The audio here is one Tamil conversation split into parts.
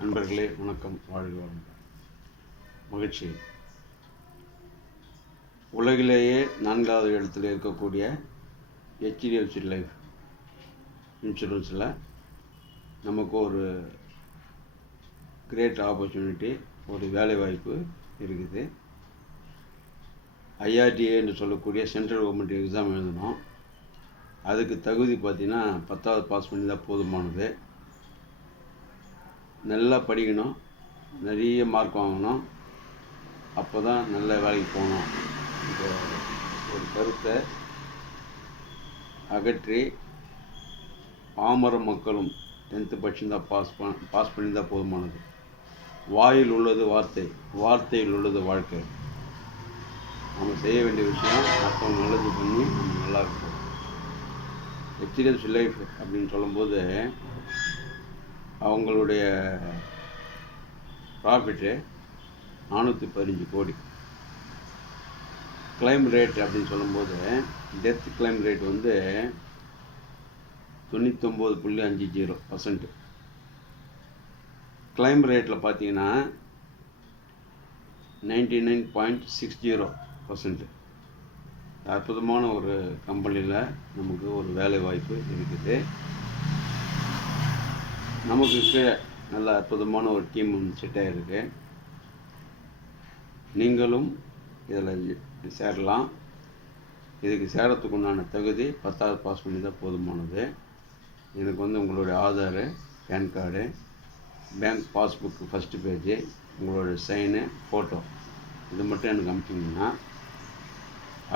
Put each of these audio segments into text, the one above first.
நண்பர்களே வணக்கம். வாழ்க வளமுடன். மகிழ்ச்சி. உலகிலேயே 4வது இடத்துல இருக்கக்கூடிய HDFC லைஃப் இன்சூரன்ஸில் நமக்கு ஒரு கிரேட் ஆப்பர்ச்சுனிட்டி, ஒரு வேலைவாய்ப்பு இருக்குது. IRDAன்னு சொல்லக்கூடிய சென்ட்ரல் கவர்மெண்ட் எக்ஸாம் எழுதணும். அதுக்கு தகுதி பார்த்திங்கன்னா 10வது பாஸ் பண்ணி தான் போதுமானது. நல்லா படிக்கணும், நிறைய மார்க் வாங்கணும், அப்போ தான் நல்ல வேலைக்கு போகணும். இந்த ஒரு கருத்தை அகற்றி பாமர மக்களும் 10th பட்சம்தான் பாஸ் பண்ணி தான் போதுமானது. வாயில் உள்ளது வார்த்தை, வார்த்தையில் உள்ளது வாழ்க்கை. நம்ம செய்ய வேண்டிய விஷயம் மற்றவங்க நல்லது பண்ணி நம்ம நல்லா இருக்கோம். HDFC லைஃப் அப்படின்னு சொல்லும்போது அவங்களுடைய ப்ராஃபிட்டு 415 கோடி. கிளைம் ரேட் அப்படின்னு சொல்லும்போது டெத் கிளைம் ரேட் வந்து 99.50%. கிளைம் ரேட்டில் பார்த்தீங்கன்னா 99.60%. அற்புதமான ஒரு கம்பெனியில் நமக்கு ஒரு வேலை வாய்ப்பு இருக்குது. நமக்கு கீழே நல்ல அற்புதமான ஒரு டீம் செட் ஆகிருக்கு. நீங்களும் இதில் சேரலாம். இதுக்கு சேரத்துக்கு உண்டான தகுதி 10வது பாஸ் பண்ணி தான் போதுமானது. எனக்கு வந்து உங்களுடைய Aadhaar, PAN card, bank passbook first page, உங்களோட சைனு, ஃபோட்டோ இது மட்டும் எனக்கு அனுப்பிச்சிங்கன்னா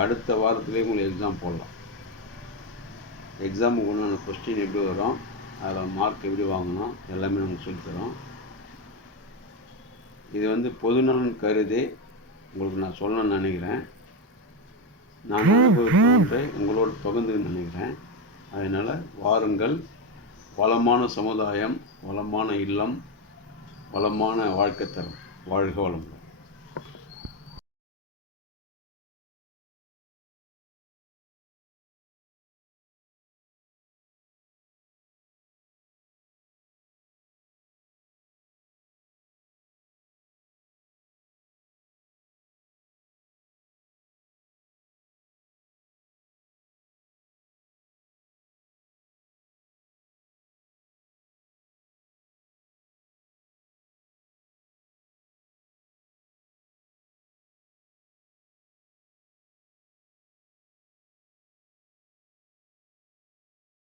அடுத்த வாரத்துலேயே உங்களுக்கு எக்ஸாம் போடலாம். எக்ஸாமுக்கு உண்டான கொஸ்டின் எப்படி வரும், அதில் மார்க் எப்படி வாங்கணும், எல்லாமே நாங்கள் சொல்லித்தரோம். இது வந்து பொதுநலன் கருதி உங்களுக்கு நான் சொல்லணும்னு நினைக்கிறேன். நான் அனுபவித்த ஒன்றை உங்களோடு பகிர்ந்துன்னு நினைக்கிறேன். அதனால் வாருங்கள். வளமான சமுதாயம், வளமான இல்லம், வளமான வாழ்க்கை தரம். வாழ்க வளம்.